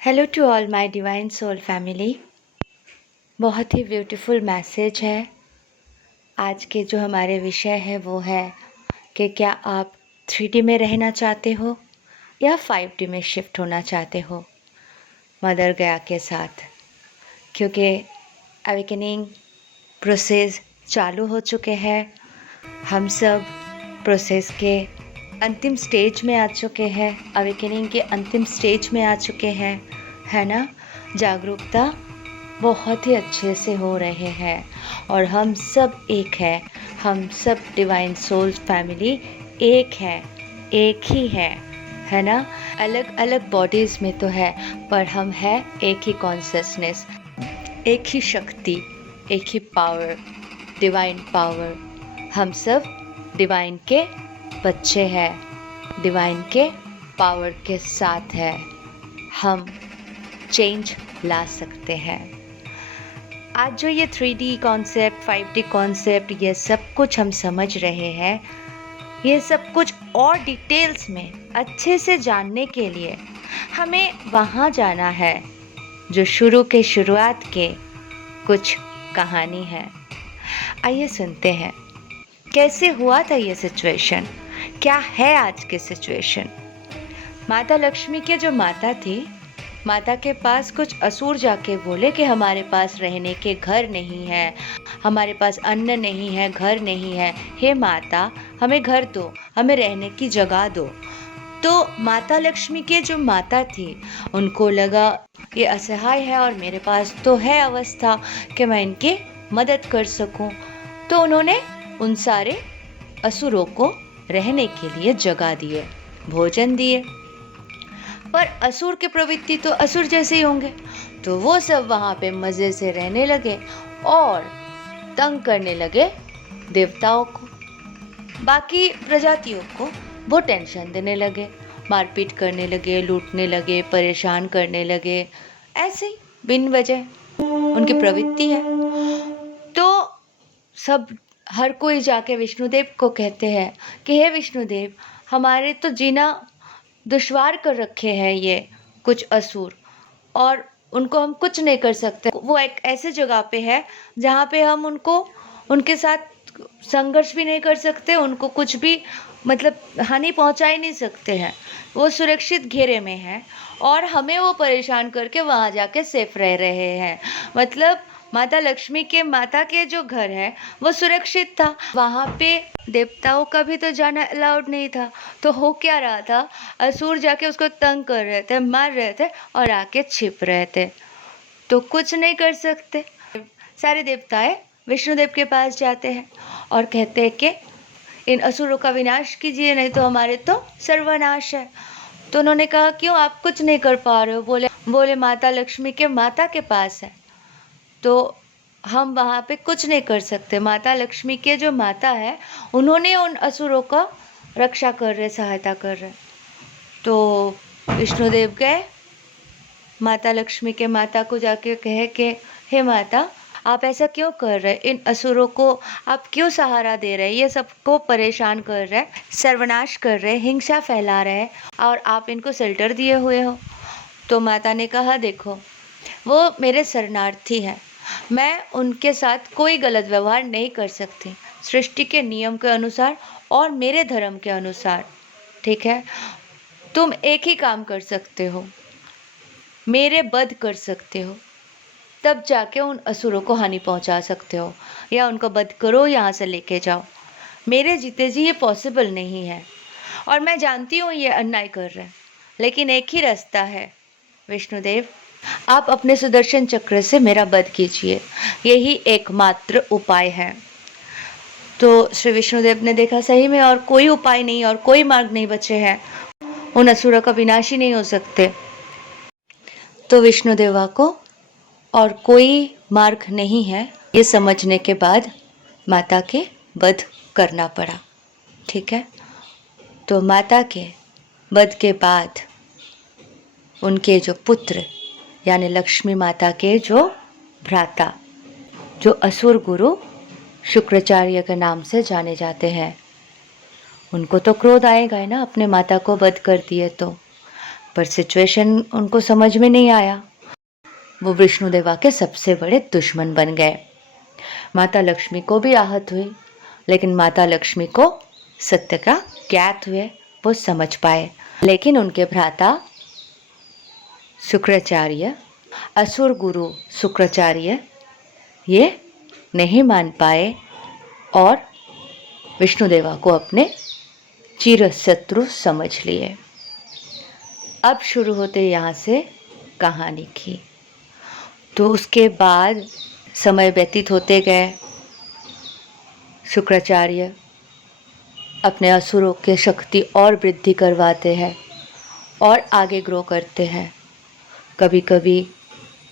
Hello to all my divine soul family. बहुत ही beautiful message है। आज के जो हमारे विषय है वो है कि क्या आप 3D में रहना चाहते हो या 5D में शिफ्ट होना चाहते हो मदर गया के साथ, क्योंकि अवेकनिंग प्रोसेस चालू हो चुके हैं। हम सब प्रोसेस के अंतिम स्टेज में आ चुके हैं, अवेकनिंग के अंतिम स्टेज में आ चुके हैं, है ना। जागरूकता बहुत ही अच्छे से हो रहे हैं और हम सब एक है। हम सब डिवाइन सोल फैमिली एक है, एक ही है ना। अलग अलग बॉडीज़ में तो है, पर हम है एक ही कॉन्शियसनेस, एक ही शक्ति, एक ही पावर, डिवाइन पावर। हम सब डिवाइन के बच्चे हैं, डिवाइन के पावर के साथ है। हम चेंज ला सकते हैं। आज जो ये 3D कॉन्सेप्ट, 5D कॉन्सेप्ट, ये सब कुछ हम समझ रहे हैं, ये सब कुछ और डिटेल्स में अच्छे से जानने के लिए हमें वहाँ जाना है जो शुरू के शुरुआत के कुछ कहानी है। आइए सुनते हैं कैसे हुआ था ये सिचुएशन, क्या है आज की सिचुएशन। माता लक्ष्मी के जो माता थी, माता के पास कुछ असुर जाके बोले कि हमारे पास रहने के घर नहीं है, हमारे पास अन्न नहीं है, घर नहीं है। हे माता, हमें घर दो, हमें रहने की जगह दो। तो माता लक्ष्मी के जो माता थी, उनको लगा ये असहाय है और मेरे पास तो है अवस्था कि मैं इनकी मदद कर सकूं। तो उन्होंने उन सारे असुरों को रहने के लिए जगह दिए, भोजन दिए। पर असुर के प्रवृत्ति तो असुर जैसे ही होंगे, तो वो सब वहाँ पे मज़े से रहने लगे और तंग करने लगे देवताओं को। बाकी प्रजातियों को वो टेंशन देने लगे, मारपीट करने लगे, लूटने लगे, परेशान करने लगे, ऐसे ही बिन वजह उनकी प्रवृत्ति है। तो सब हर कोई जाके विष्णुदेव को कहते हैं कि हे विष्णुदेव, हमारे तो जीना दुश्वार कर रखे हैं ये कुछ असुर, और उनको हम कुछ नहीं कर सकते। वो एक ऐसे जगह पे है जहाँ पे हम उनके साथ संघर्ष भी नहीं कर सकते, उनको कुछ भी मतलब हानि पहुंचा ही नहीं सकते हैं। वो सुरक्षित घेरे में है और हमें वो परेशान करके वहाँ जाके सेफ रह रहे हैं। मतलब माता लक्ष्मी के माता के जो घर है वो सुरक्षित था, वहाँ पे देवताओं का भी तो जाना अलाउड नहीं था। तो हो क्या रहा था, असुर जाके उसको तंग कर रहे थे, मार रहे थे और आके छिप रहे थे। तो कुछ नहीं कर सकते। सारे देवताएं विष्णुदेव के पास जाते हैं और कहते हैं कि इन असुरों का विनाश कीजिए, नहीं तो हमारे तो सर्वनाश है। तो उन्होंने कहा क्यों आप कुछ नहीं कर पा रहे हो? बोले माता लक्ष्मी के माता के पास है तो हम वहाँ पे कुछ नहीं कर सकते। माता लक्ष्मी के जो माता है उन्होंने उन असुरों का रक्षा कर रहे, सहायता कर रहे। तो विष्णुदेव गए माता लक्ष्मी के माता को जाके कहे कि हे माता, आप ऐसा क्यों कर रहे, इन असुरों को आप क्यों सहारा दे रहे, ये सबको परेशान कर रहे, सर्वनाश कर रहे, हिंसा फैला रहे और आप इनको शेल्टर दिए हुए हो। तो माता ने कहा देखो, वो मेरे शरणार्थी हैं, मैं उनके साथ कोई गलत व्यवहार नहीं कर सकती, सृष्टि के नियम के अनुसार और मेरे धर्म के अनुसार। ठीक है, तुम एक ही काम कर सकते हो, मेरे वध कर सकते हो, तब जाके उन असुरों को हानि पहुंचा सकते हो, या उनको वध करो, यहाँ से लेके जाओ। मेरे जीते जी ये पॉसिबल नहीं है और मैं जानती हूँ ये अन्याय कर रहे हैं, लेकिन एक ही रास्ता है विष्णुदेव, आप अपने सुदर्शन चक्र से मेरा वध कीजिए, यही एकमात्र उपाय है। तो श्री विष्णुदेव ने देखा सही में और कोई उपाय नहीं और कोई मार्ग नहीं बचे हैं, उन असुरों का विनाश ही नहीं हो सकते। तो विष्णुदेवा को और कोई मार्ग नहीं है, ये समझने के बाद माता के वध करना पड़ा। ठीक है, तो माता के वध के बाद उनके जो पुत्र यानी लक्ष्मी माता के जो भ्राता, जो असुर गुरु शुक्राचार्य के नाम से जाने जाते हैं, उनको तो क्रोध आएगा ही ना, अपने माता को वध कर दिए तो। पर सिचुएशन उनको समझ में नहीं आया। वो विष्णुदेवा के सबसे बड़े दुश्मन बन गए। माता लक्ष्मी को भी आहत हुई, लेकिन माता लक्ष्मी को सत्य का ज्ञात हुए, वो समझ पाए। लेकिन उनके भ्राता शुक्राचार्य, असुर गुरु शुक्राचार्य, ये नहीं मान पाए और विष्णुदेवा को अपने चिरशत्रु समझ लिए। अब शुरू होते यहाँ से कहानी की। तो उसके बाद समय व्यतीत होते गए। शुक्राचार्य अपने असुरों के शक्ति और वृद्धि करवाते हैं और आगे ग्रो करते हैं। कभी कभी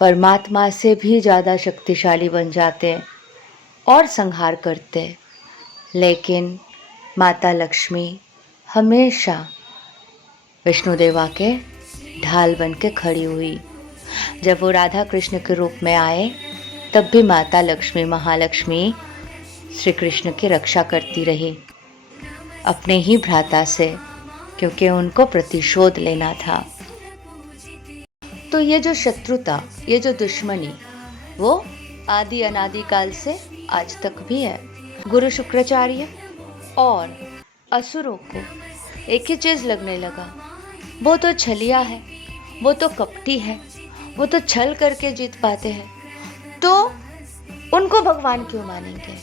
परमात्मा से भी ज़्यादा शक्तिशाली बन जाते हैं और संहार करते हैं। लेकिन माता लक्ष्मी हमेशा विष्णुदेवा के ढाल बन के खड़ी हुई। जब वो राधा कृष्ण के रूप में आए, तब भी माता लक्ष्मी, महालक्ष्मी श्री कृष्ण की रक्षा करती रही अपने ही भ्राता से, क्योंकि उनको प्रतिशोध लेना था। तो ये जो शत्रुता, ये जो दुश्मनी, वो आदि अनादि काल से आज तक भी है। गुरु शुक्राचार्य और असुरों को एक ही चीज़ लगने लगा, वो तो छलिया है, वो तो कपटी है, वो तो छल करके जीत पाते हैं, तो उनको भगवान क्यों मानेंगे?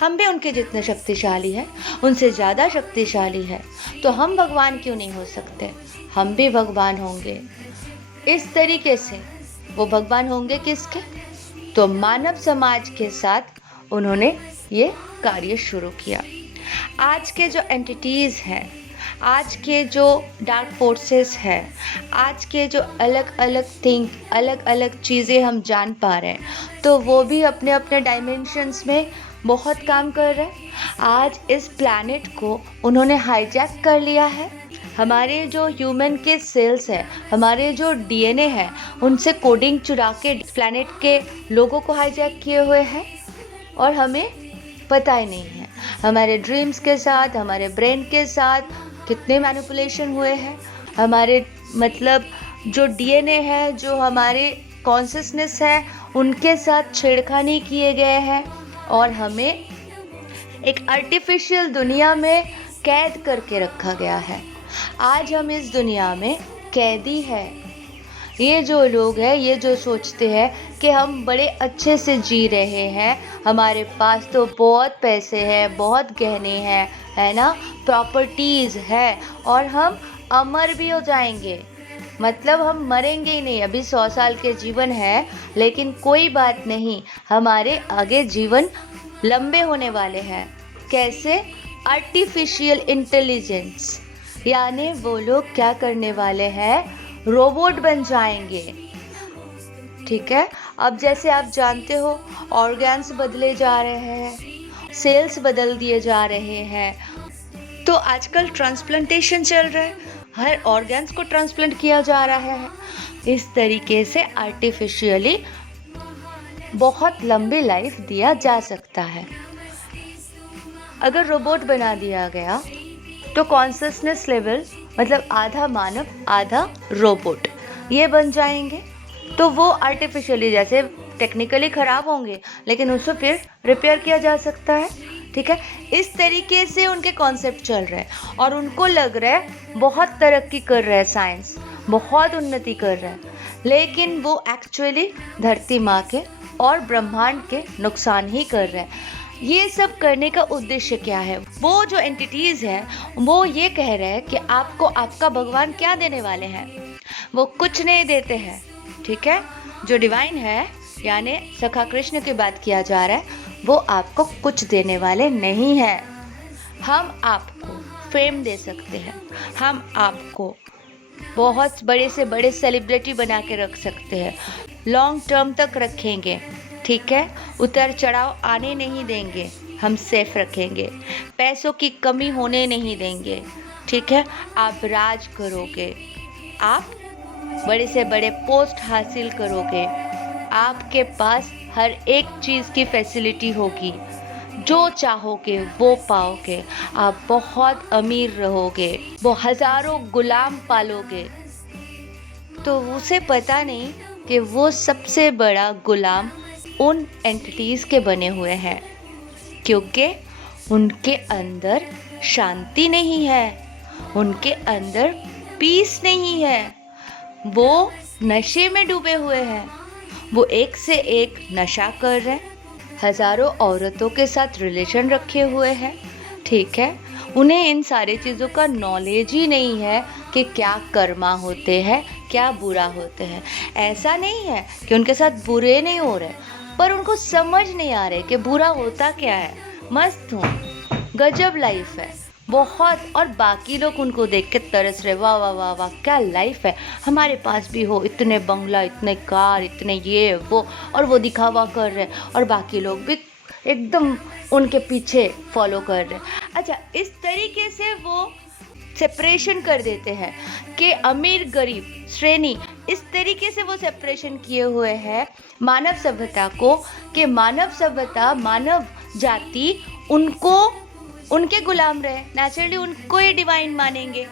हम भी उनके जितने शक्तिशाली हैं, उनसे ज़्यादा शक्तिशाली है, तो हम भगवान क्यों नहीं हो सकते? हम भी भगवान होंगे। इस तरीके से वो भगवान होंगे किसके? तो मानव समाज के साथ उन्होंने ये कार्य शुरू किया। आज के जो एंटिटीज़ हैं, आज के जो डार्क फोर्सेस हैं, आज के जो अलग अलग चीज़ें हम जान पा रहे हैं, तो वो भी अपने अपने डायमेंशंस में बहुत काम कर रहे हैं। आज इस प्लैनेट को उन्होंने हाईजैक कर लिया है। हमारे जो ह्यूमन के सेल्स हैं, हमारे जो डीएनए है, उनसे कोडिंग चुरा के प्लैनेट के लोगों को हाईजैक किए हुए हैं और हमें पता ही नहीं है। हमारे ड्रीम्स के साथ, हमारे ब्रेन के साथ कितने मैनिपुलेशन हुए हैं। हमारे मतलब जो डीएनए है, जो हमारे कॉन्शियसनेस है, उनके साथ छेड़खानी किए गए हैं और हमें एक आर्टिफिशियल दुनिया में कैद करके रखा गया है। आज हम इस दुनिया में कैदी हैं। ये जो लोग हैं, ये जो सोचते हैं कि हम बड़े अच्छे से जी रहे हैं, हमारे पास तो बहुत पैसे हैं, बहुत गहने हैं, है ना, प्रॉपर्टीज़ है, और हम अमर भी हो जाएंगे, मतलब हम मरेंगे ही नहीं। अभी 100 साल के जीवन है, लेकिन कोई बात नहीं, हमारे आगे जीवन लंबे होने वाले हैं। कैसे? आर्टिफिशियल इंटेलिजेंस, यानी वो लोग क्या करने वाले हैं, रोबोट बन जाएंगे। ठीक है। अब जैसे आप जानते हो, ऑर्गन्स बदले जा रहे हैं, सेल्स बदल दिए जा रहे हैं, तो आजकल ट्रांसप्लांटेशन चल रहा है, हर ऑर्गन्स को ट्रांसप्लांट किया जा रहा है। इस तरीके से आर्टिफिशियली बहुत लंबी लाइफ दिया जा सकता है। अगर रोबोट बना दिया गया तो कॉन्शियसनेस लेवल, मतलब आधा मानव आधा रोबोट, ये बन जाएंगे। तो वो आर्टिफिशियली जैसे टेक्निकली ख़राब होंगे, लेकिन उसको फिर रिपेयर किया जा सकता है। ठीक है। इस तरीके से उनके कॉन्सेप्ट चल रहे हैं और उनको लग रहा है बहुत तरक्की कर रहा है साइंस, बहुत उन्नति कर रहा है, लेकिन वो एक्चुअली धरती माँ के और ब्रह्मांड के नुकसान ही कर रहे हैं। ये सब करने का उद्देश्य क्या है? वो जो एंटिटीज़ हैं, वो ये कह रहे हैं कि आपको आपका भगवान क्या देने वाले हैं? वो कुछ नहीं देते हैं। ठीक है। जो डिवाइन है, यानी सखा कृष्ण की बात किया जा रहा है, वो आपको कुछ देने वाले नहीं हैं। हम आपको फेम दे सकते हैं, हम आपको बहुत बड़े से बड़े सेलिब्रिटी बना के रख सकते हैं, लॉन्ग टर्म तक रखेंगे। ठीक है। उतार चढ़ाव आने नहीं देंगे, हम सेफ रखेंगे, पैसों की कमी होने नहीं देंगे। ठीक है। आप राज करोगे, आप बड़े से बड़े पोस्ट हासिल करोगे, आपके पास हर एक चीज़ की फैसिलिटी होगी, जो चाहोगे वो पाओगे, आप बहुत अमीर रहोगे, वो हज़ारों गुलाम पालोगे। तो उसे पता नहीं कि वो सबसे बड़ा गुलाम उन एंटिटीज़ के बने हुए हैं, क्योंकि उनके अंदर शांति नहीं है, उनके अंदर पीस नहीं है। वो नशे में डूबे हुए हैं, वो एक से एक नशा कर रहे हैं, हज़ारों औरतों के साथ रिलेशन रखे हुए हैं, ठीक है। उन्हें इन सारी चीज़ों का नॉलेज ही नहीं है कि क्या कर्मा होते हैं, क्या बुरा होते हैं। ऐसा नहीं है कि उनके साथ बुरे नहीं हो रहे, पर उनको समझ नहीं आ रहे कि बुरा होता क्या है। मस्त हूँ, गजब लाइफ है बहुत, और बाकी लोग उनको देख के तरस रहे, वाह वाह वाह वाह क्या लाइफ है, हमारे पास भी हो, इतने बंगला, इतने कार, इतने ये वो, और वो दिखावा कर रहे, और बाकी लोग भी एकदम उनके पीछे फॉलो कर रहे। अच्छा, इस तरीके से वो सेपरेशन कर देते हैं कि अमीर गरीब श्रेणी, इस तरीके से वो सेपरेशन किए हुए हैं मानव सभ्यता को, कि मानव सभ्यता, मानव जाति उनको, उनके गुलाम रहे, नेचुरली उनको ही डिवाइन मानेंगे।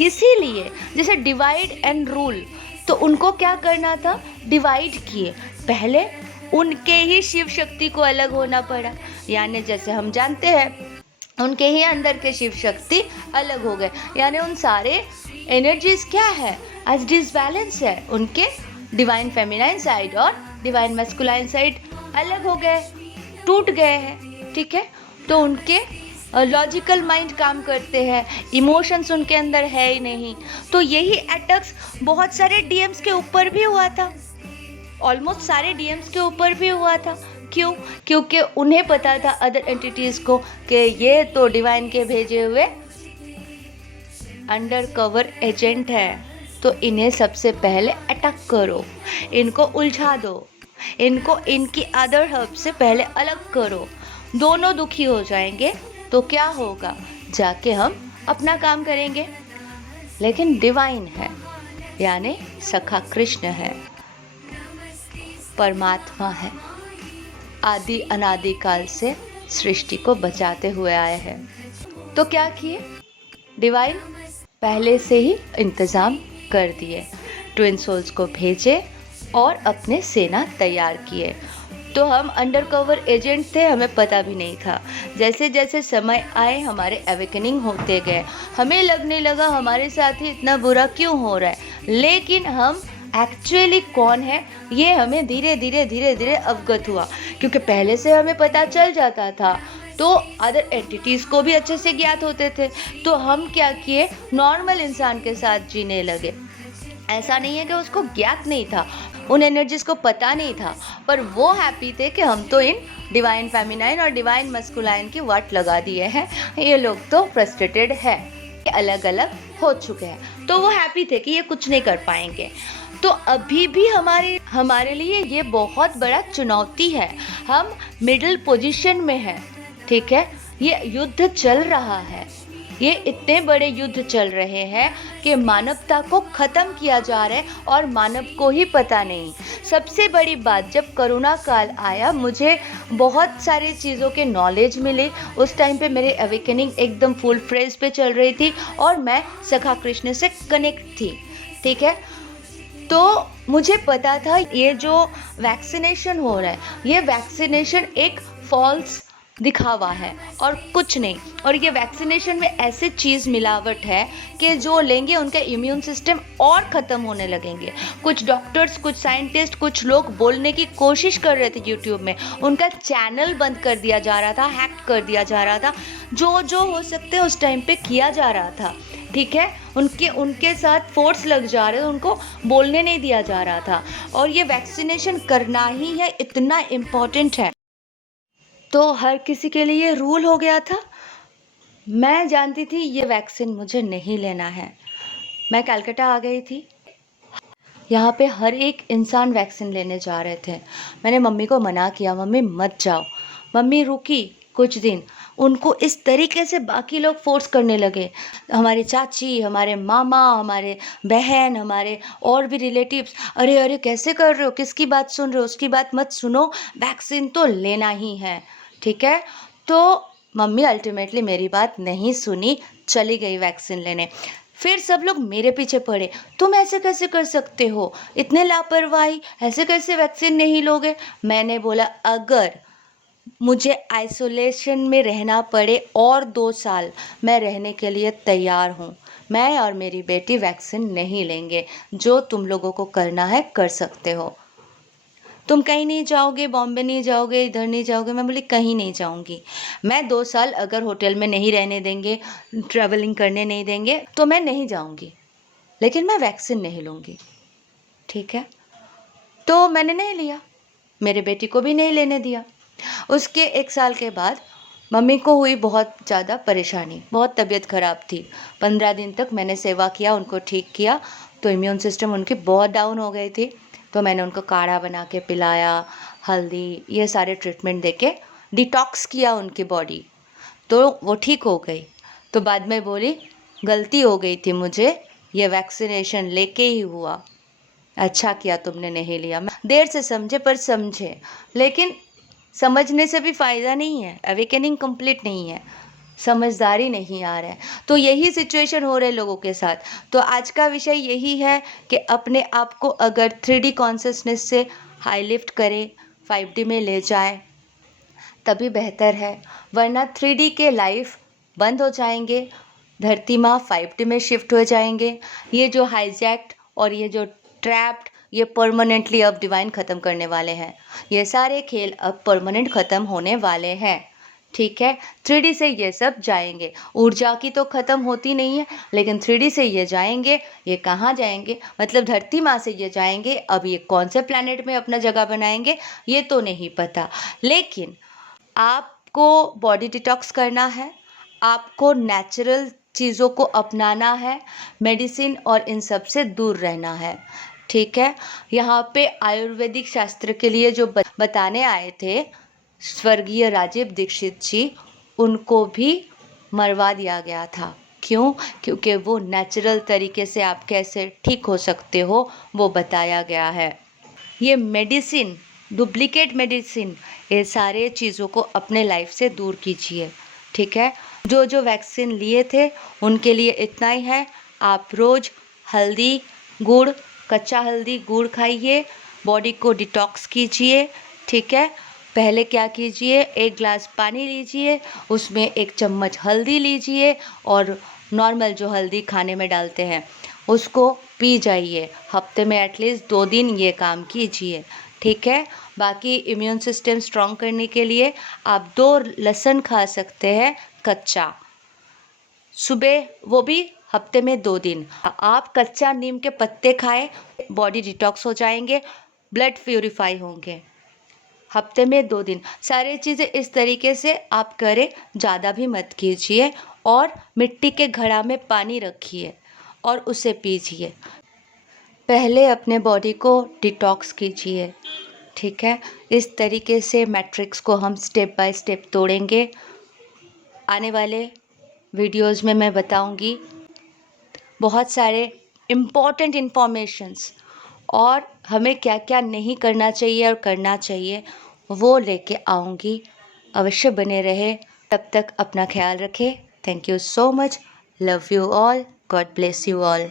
इसीलिए जैसे डिवाइड एंड रूल, तो उनको क्या करना था, डिवाइड किए। पहले उनके ही शिव शक्ति को अलग होना पड़ा, यानी जैसे हम जानते हैं उनके ही अंदर के शिव शक्ति अलग हो गए, यानी उन सारे एनर्जीज क्या है, आज डिसबैलेंस है, उनके डिवाइन फेमिनाइन साइड और डिवाइन मैस्कुलाइन साइड अलग हो गए, टूट गए हैं, ठीक है। तो उनके लॉजिकल माइंड काम करते हैं, इमोशंस उनके अंदर है ही नहीं। तो यही अटैक्स बहुत सारे डीएम्स के ऊपर भी हुआ था, ऑलमोस्ट सारे डीएम्स के ऊपर भी हुआ था। क्यों? क्योंकि उन्हें पता था अदर एंटिटीज़ को कि ये तो डिवाइन के भेजे हुए अंडर कवर एजेंट है, तो इन्हें सबसे पहले अटैक करो, इनको उलझा दो, इनको इनकी अदर हब से पहले अलग करो, दोनों दुखी हो जाएंगे, तो क्या होगा, जाके हम अपना काम करेंगे। लेकिन डिवाइन है, यानी सखा कृष्ण है, परमात्मा है, आदि अनादि काल से सृष्टि को बचाते हुए आए हैं। तो क्या किए, डिवाइन पहले से ही इंतज़ाम कर दिए, ट्विन सोल्स को भेजे और अपने सेना तैयार किए। तो हम अंडर कवर एजेंट थे, हमें पता भी नहीं था। जैसे जैसे समय आए हमारे अवेकनिंग होते गए, हमें लगने लगा हमारे साथ ही इतना बुरा क्यों हो रहा है, लेकिन हम एक्चुअली कौन है ये हमें धीरे धीरे धीरे धीरे अवगत हुआ, क्योंकि पहले से हमें पता चल जाता था, तो अदर एंटिटीज़ को भी अच्छे से ज्ञात होते थे। तो हम क्या किए, नॉर्मल इंसान के साथ जीने लगे। ऐसा नहीं है कि उसको ज्ञात नहीं था, उन एनर्जीज को पता नहीं था, पर वो हैप्पी थे कि हम तो इन डिवाइन फेमिनाइन और डिवाइन मस्कुलाइन की वाट लगा दिए हैं, ये लोग तो फ्रस्ट्रेटेड है, अलग अलग हो चुके हैं, तो वो हैप्पी थे कि ये कुछ नहीं कर पाएंगे। तो अभी भी हमारे लिए ये बहुत बड़ा चुनौती है, हम मिडिल पोजीशन में हैं, ठीक है। ये युद्ध चल रहा है, ये इतने बड़े युद्ध चल रहे हैं कि मानवता को ख़त्म किया जा रहा है और मानव को ही पता नहीं। सबसे बड़ी बात, जब कोरोना काल आया मुझे बहुत सारी चीज़ों के नॉलेज मिली, उस टाइम पे मेरे अवेकनिंग एकदम फुल फ्रेज पे चल रही थी और मैं सखा कृष्ण से कनेक्ट थी, ठीक है। तो मुझे पता था ये जो वैक्सीनेशन हो रहा है, ये वैक्सीनेशन एक फॉल्स दिखावा है और कुछ नहीं, और ये वैक्सीनेशन में ऐसी चीज़ मिलावट है कि जो लेंगे उनका इम्यून सिस्टम और ख़त्म होने लगेंगे। कुछ डॉक्टर्स, कुछ साइंटिस्ट, कुछ लोग बोलने की कोशिश कर रहे थे यूट्यूब में, उनका चैनल बंद कर दिया जा रहा था, हैक कर दिया जा रहा था, जो हो सकते उस टाइम पे किया जा रहा था, ठीक है। उनके साथ फोर्स लग जा रहे थे, उनको बोलने नहीं दिया जा रहा था, और ये वैक्सीनेशन करना ही है, इतना इम्पोर्टेंट है। तो हर किसी के लिए रूल हो गया था। मैं जानती थी ये वैक्सीन मुझे नहीं लेना है, मैं कलकत्ता आ गई थी, यहाँ पे हर एक इंसान वैक्सीन लेने जा रहे थे। मैंने मम्मी को मना किया, मम्मी मत जाओ। मम्मी रुकी कुछ दिन, उनको इस तरीके से बाकी लोग फोर्स करने लगे, हमारे चाची, हमारे मामा, हमारे बहन, हमारे और भी रिलेटिव्स, अरे अरे कैसे कर रहे हो, किसकी बात सुन रहे हो, उसकी बात मत सुनो, वैक्सीन तो लेना ही है, ठीक है। तो मम्मी अल्टीमेटली मेरी बात नहीं सुनी, चली गई वैक्सीन लेने। फिर सब लोग मेरे पीछे पड़े, तुम ऐसे कैसे कर सकते हो, इतने लापरवाही, ऐसे कैसे वैक्सीन नहीं लोगे। मैंने बोला अगर मुझे आइसोलेशन में रहना पड़े और 2 साल, मैं रहने के लिए तैयार हूँ। मैं और मेरी बेटी वैक्सीन नहीं लेंगे, जो तुम लोगों को करना है कर सकते हो। तुम कहीं नहीं जाओगे, बॉम्बे नहीं जाओगे, इधर नहीं जाओगे। मैं बोली कहीं नहीं जाऊंगी। मैं 2 साल अगर होटल में नहीं रहने देंगे, ट्रैवलिंग करने नहीं देंगे, तो मैं नहीं जाऊंगी, लेकिन मैं वैक्सीन नहीं लूँगी। ठीक है, तो मैंने नहीं लिया, मेरे बेटी को भी नहीं लेने दिया। उसके 1 साल के बाद मम्मी को हुई बहुत ज़्यादा परेशानी, बहुत तबीयत ख़राब थी। 15 दिन तक मैंने सेवा किया, उनको ठीक किया, तो इम्यून सिस्टम उनकी बहुत डाउन हो गई थी। तो मैंने उनको काढ़ा बना के पिलाया, हल्दी, ये सारे ट्रीटमेंट देके डिटॉक्स किया उनकी बॉडी, तो वो ठीक हो गई। तो बाद में बोली गलती हो गई थी मुझे, ये वैक्सीनेशन लेके ही हुआ। अच्छा किया तुमने नहीं लिया। देर से समझे पर समझे, लेकिन समझने से भी फ़ायदा नहीं है, अवेकनिंग कंप्लीट नहीं है, समझदारी नहीं आ रहा है। तो यही सिचुएशन हो रहा है लोगों के साथ। तो आज का विषय यही है कि अपने आप को अगर 3D कॉन्शियसनेस से हाई लिफ्ट करें, 5D में ले जाए, तभी बेहतर है, वरना 3D के लाइफ बंद हो जाएंगे, धरती माँ 5D में शिफ्ट हो जाएंगे। ये जो हाईजैक्ट और ये जो ट्रैप्ड, ये परमानेंटली अब डिवाइन ख़त्म करने वाले हैं। ये सारे खेल अब परमानेंट ख़त्म होने वाले हैं। ठीक है, 3D से ये सब जाएंगे। ऊर्जा की तो ख़त्म होती नहीं है, लेकिन 3D से ये जाएंगे। ये कहाँ जाएंगे, मतलब धरती माँ से ये जाएंगे। अब ये कौन से प्लैनेट में अपना जगह बनाएंगे ये तो नहीं पता, लेकिन आपको बॉडी डिटॉक्स करना है, आपको नेचुरल चीज़ों को अपनाना है, मेडिसिन और इन सब से दूर रहना है। ठीक है, यहाँ पे आयुर्वेदिक शास्त्र के लिए जो बताने आए थे स्वर्गीय राजीव दीक्षित जी, उनको भी मरवा दिया गया था। क्यों? क्योंकि वो नेचुरल तरीके से आप कैसे ठीक हो सकते हो वो बताया गया है। ये मेडिसिन, डुप्लीकेट मेडिसिन, ये सारे चीज़ों को अपने लाइफ से दूर कीजिए। ठीक है, जो जो वैक्सीन लिए थे उनके लिए इतना ही है। आप रोज़ हल्दी गुड़, कच्चा हल्दी गुड़ खाइए, बॉडी को डिटॉक्स कीजिए। ठीक है, पहले क्या कीजिए, 1 ग्लास पानी लीजिए, उसमें 1 चम्मच हल्दी लीजिए और नॉर्मल जो हल्दी खाने में डालते हैं उसको पी जाइए। हफ्ते में एटलीस्ट 2 दिन ये काम कीजिए। ठीक है, बाकी इम्यून सिस्टम स्ट्रॉन्ग करने के लिए आप 2 लहसुन खा सकते हैं कच्चा, सुबह, वो भी हफ्ते में 2 दिन। आप कच्चा नीम के पत्ते खाएं, बॉडी डिटॉक्स हो जाएंगे, ब्लड प्यूरिफाई होंगे। हफ्ते में 2 दिन सारी चीज़ें इस तरीके से आप करें, ज़्यादा भी मत कीजिए। और मिट्टी के घड़ा में पानी रखिए और उसे पीजिए। पहले अपने बॉडी को डिटॉक्स कीजिए। ठीक है, इस तरीके से मैट्रिक्स को हम स्टेप बाय स्टेप तोड़ेंगे। आने वाले वीडियोज़ में मैं बताऊंगी बहुत सारे इम्पॉर्टेंट इन्फॉर्मेशंस, और हमें क्या क्या नहीं करना चाहिए और करना चाहिए वो लेके आऊँगी। अवश्य बने रहे, तब तक अपना ख्याल रखें। Thank you so much, love you all, God bless you all.